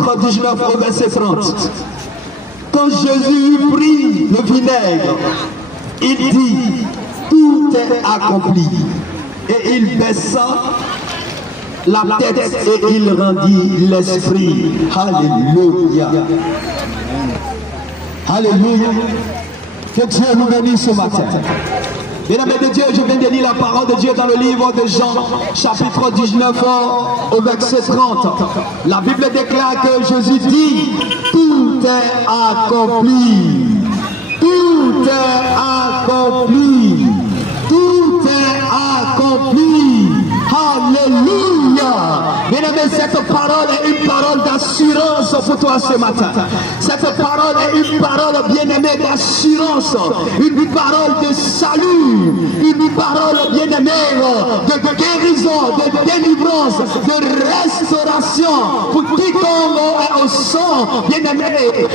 chapitre 19 au verset 30. Quand Jésus eut pris le vinaigre, il dit, tout est accompli. Et il baissa la tête et il rendit l'esprit. Alléluia. Alléluia. Que Dieu nous bénisse ce matin. Mesdames et Dieu, je viens de lire la parole de Dieu dans le livre de Jean, chapitre 19, au verset 30. La Bible déclare que Jésus dit, tout est accompli. Tout est accompli. Tout est accompli. Alléluia. Mesdames, cette parole est une parole d'assurance pour toi ce matin. Cette parole est une parole bien-aimée d'assurance, une parole de salut, une parole bien-aimée de guérison, de délivrance, de restauration pour quiconque est au sang, bien-aimé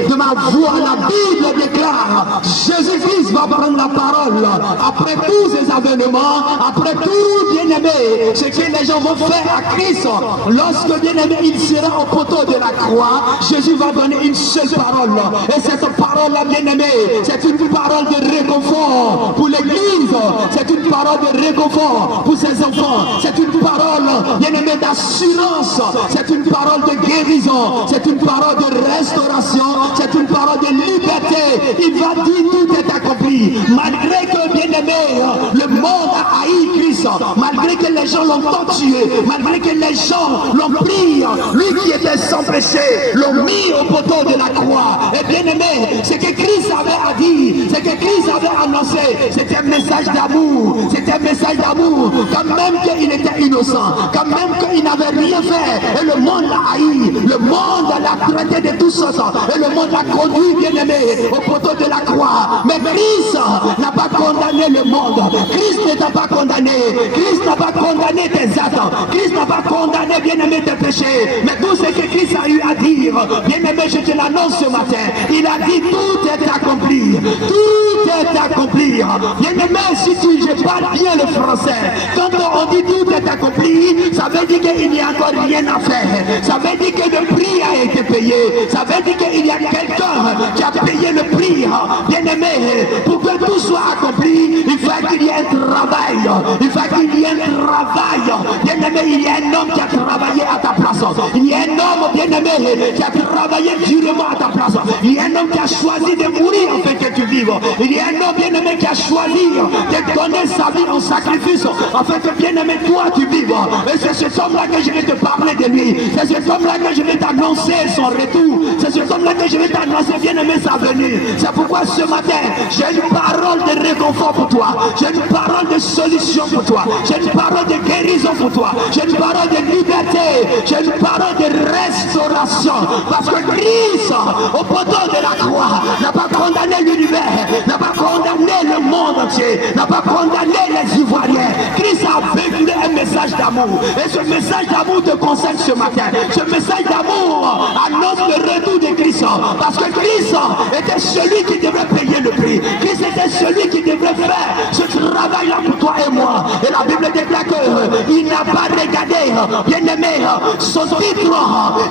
de ma voix. La Bible déclare, Jésus-Christ va prendre la parole après tous ces avènements, après tout, bien-aimé, ce que les gens vont faire à Christ. Lorsque, bien-aimé, il sera au poteau de la croix, Jésus va donner une seule parole. Et cette parole-là, bien-aimé, c'est une parole de réconfort pour l'Église. C'est une parole de réconfort pour ses enfants. C'est une parole, bien-aimé, d'assurance. C'est une parole de guérison. C'est une parole de restauration. C'est une parole de liberté. Il va dire tout est accompli. Malgré que, bien-aimé, le monde a haï Christ. Malgré que les gens l'ont tué. Malgré que les gens l'ont pris, lui qui était sans péché, l'ont mis au poteau de la croix. Et bien aimé, ce que Christ avait à dire, ce que Christ avait annoncé, c'était un message d'amour. C'était un message d'amour. Quand même qu'il était innocent, quand même qu'il n'avait rien fait, et le monde l'a haï, le monde l'a traité de toutes sortes, et le monde l'a conduit, bien aimé, au poteau de la croix. Mais Christ n'a pas condamné le monde. Christ ne t'a pas condamné. Christ n'a pas condamné tes actes. Christ n'a pas condamné, bien-aimé, tes péchés. Mais tout ce que Christ a eu à dire, bien-aimé, je te l'annonce ce matin. Il a dit tout est accompli. Tout est accompli. Bien-aimé, si je parle bien le français, quand on dit tout est accompli, ça veut dire qu'il n'y a encore rien à faire. Ça veut dire que le prix a été payé. Ça veut dire qu'il y a quelqu'un qui a payé le prix. Bien-aimé, pour que tout soit accompli, il faut qu'il y ait un travail. Il faut qu'il y ait un travail. Bien-aimé, il y a un homme qui a travaillé à ta place. Il y a un homme, bien-aimé, qui a travaillé durement à ta place. Il y a un homme qui a choisi de mourir afin que tu vives. Il y a un homme, bien-aimé, qui a choisi de donner sa vie en sacrifice afin que, bien-aimé, toi tu vives. Et c'est cet homme-là que je vais te parler de lui. C'est cet homme-là que je vais t'annoncer son retour. C'est cet homme-là que je vais t'annoncer, bien-aimé, sa venue. C'est pourquoi ce matin, j'ai une parole de réconfort pour toi. J'ai une parole de solution pour toi. J'ai une parole de guérison pour toi. J'ai une parole de liberté. J'ai une parole de restauration. Parce que Christ, au poteau de la croix, n'a pas condamné l'univers, n'a pas condamné le monde entier, n'a pas condamné les Ivoiriens. Christ a véhiculé un message d'amour. Et ce message d'amour te concerne ce matin. Ce message d'amour annonce le retour de Christ. Parce que Christ était celui qui devrait payer le prix. Christ était celui qui devrait faire ce travail-là pour toi et moi. Et la Bible déclare qu'il n'a pas regardé, bien-aimé, son titre.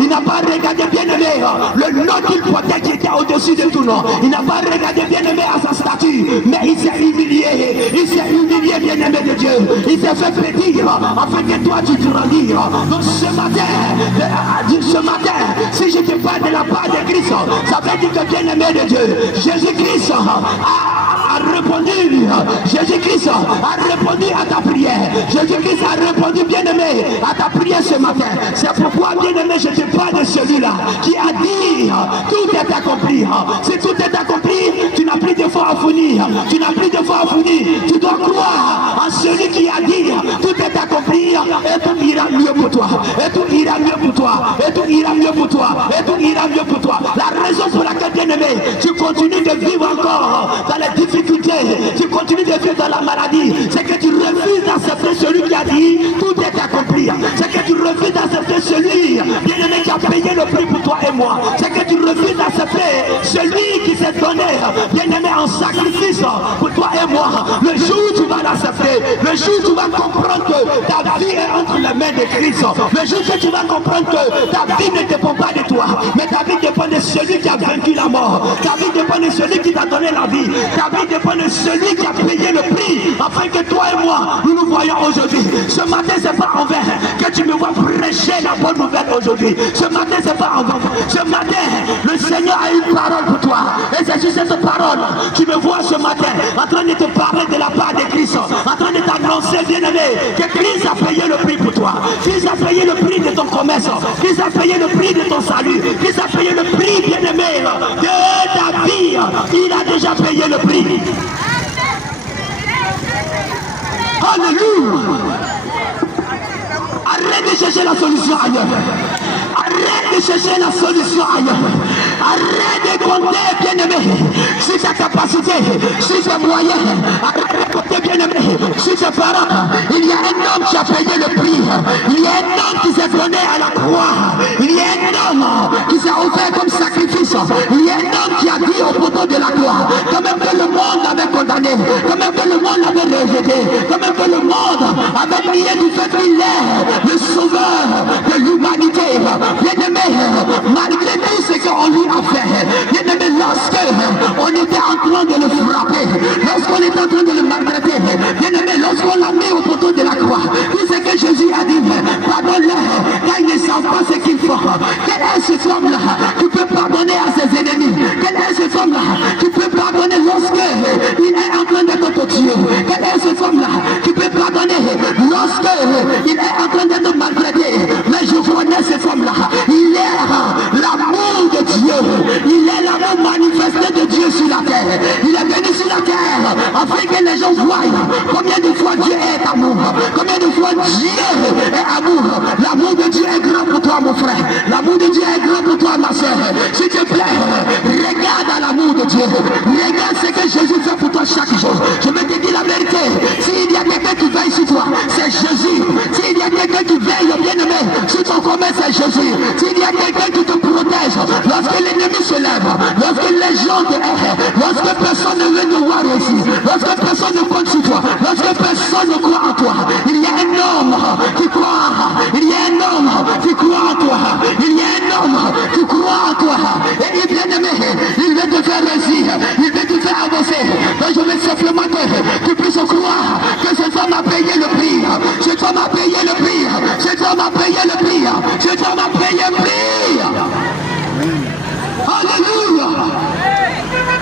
Il n'a pas regardé, bien-aimé, le nom qu'il portait qui était au-dessus de tout nom. Il n'a pas regardé, bien-aimé, à sa statue. Mais il s'est humilié. Il s'est humilié, bien-aimé de Dieu. Il s'est fait pétir afin que toi tu grandis. Donc ce matin, si je te parle de la part de Christ, ça veut dire que, bien-aimé de Dieu, Jésus-Christ a répondu. Jésus-Christ a répondu à ta prière. Jésus-Christ a répondu, bien-aimé, à ta prière ce matin. C'est pourquoi, bien-aimé, je te parle de celui-là qui a dit tout est accompli. Si tout est accompli, tu n'as plus de foi à fournir. Tu n'as plus de foi à fournir. Tu dois croire en celui qui a dit tout est accompli et tout ira mieux pour toi. Et tout ira mieux pour toi. Et tout ira mieux pour toi. Et tout ira mieux pour toi. La raison pour laquelle, bien-aimé, tu continues de vivre encore dans les difficultés, tu continues de vivre dans la maladie, c'est que tu refuses d'accepter celui qui a dit tout est accompli. C'est que tu refuses d'accepter celui, bien-aimé, qui a payé le prix pour toi et moi. C'est que tu refuses d'accepter celui qui s'est donné, bien-aimé, en sacrifice pour toi et moi. Le jour où tu vas l'accepter, le jour où tu vas comprendre que ta vie est entre les mains de Christ, le jour que tu vas comprendre que ta vie ne dépend pas de toi, mais ta vie dépend de celui qui a vaincu la mort, ta vie dépend de celui qui t'a donné la vie, ta vie dépend de celui qui a payé le prix afin que toi et moi nous nous voyons aujourd'hui. Ce matin c'est pas en vain que tu me vois prêcher la bonne nouvelle aujourd'hui. Ce matin c'est pas en vain. Ce matin le Seigneur a une parole pour toi et c'est sur cette parole tu me vois ce matin en train de te parler de la part de Christ, en train de t'annoncer bien aimé que Christ a payé le prix pour toi, Christ a payé le prix de ton commerce, Christ a payé le prix de ton salut, Christ a payé le prix bien aimé de ta vie, il a déjà payé le prix. Alléluia. Arrête de chercher la solution ailleurs. Arrête de chercher la solution ailleurs. Arrête de compter, bien-aimé, sur ta capacité, sur tes moyens. Arrête de compter, bien-aimé, sur tes parents. Il y a un homme qui a payé le prix. Il y a un homme qui s'est donné à la croix. Il y a un homme qui s'est offert comme sacrifice. Il y a un homme qui a dit au poteau de la croix, quand même que le monde l'avait condamné, quand même que le monde l'avait rejeté, quand même que le monde avait prié du fait qu'il est le sauveur de l'humanité. Bien-aimé, malgré tout ce qu'on lui a fait, bien-aimé, lorsque on était en train de le frapper, lorsqu'on était en train de le maltraiter, bien-aimé, lorsqu'on l'a mis au poteau de la croix, tout ce que Jésus a dit, pardonne-leur, car ils ne savent pas ce qu'ils font. Quel est cet homme-là qui peut pardonner à ses ennemis? Quel est cet homme-là qui peut pardonner lorsque il est en train d'être torturé? Quel est cet homme-là qui peut pardonner lorsque il est en train d'être maltraité? Mais je connais cet homme-là. Il est l'amour de Dieu. Il est l'amour manifesté de Dieu sur la terre. Il est venu sur la terre afin que les gens voient combien de fois Dieu est amour. Combien de fois Dieu est amour. L'amour de Dieu est grand pour toi, mon frère. L'amour de Dieu est grand pour toi, ma soeur. S'il te plaît, regarde à l'amour de Dieu. Regarde ce que Jésus fait pour toi chaque jour. Je vais te dire la vérité. S'il y a quelqu'un qui veille sur toi, c'est Jésus. S'il y a quelqu'un qui veille, bien-aimé, sur ton commerce, c'est Jésus. S'il y a quelqu'un qui te protège, lorsque l'ennemi se lève, lorsque les gens te haïssent, lorsque personne ne veut te voir ici, lorsque personne ne compte sur toi, lorsque personne ne croit en toi, il y a un homme qui croit, il y a un homme qui croit en toi, il y a un homme qui croit en toi, et il bien aimé, il veut te faire réussir, il veut te faire avancer. Donc je veux simplement que tu puisses croire que cet homme a payé le prix, cet homme a payé le prix, cet homme a payé le prix, cet homme a payé le prix. Alléluia.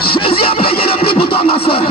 Jésus a payé le prix pour toi, ma soeur.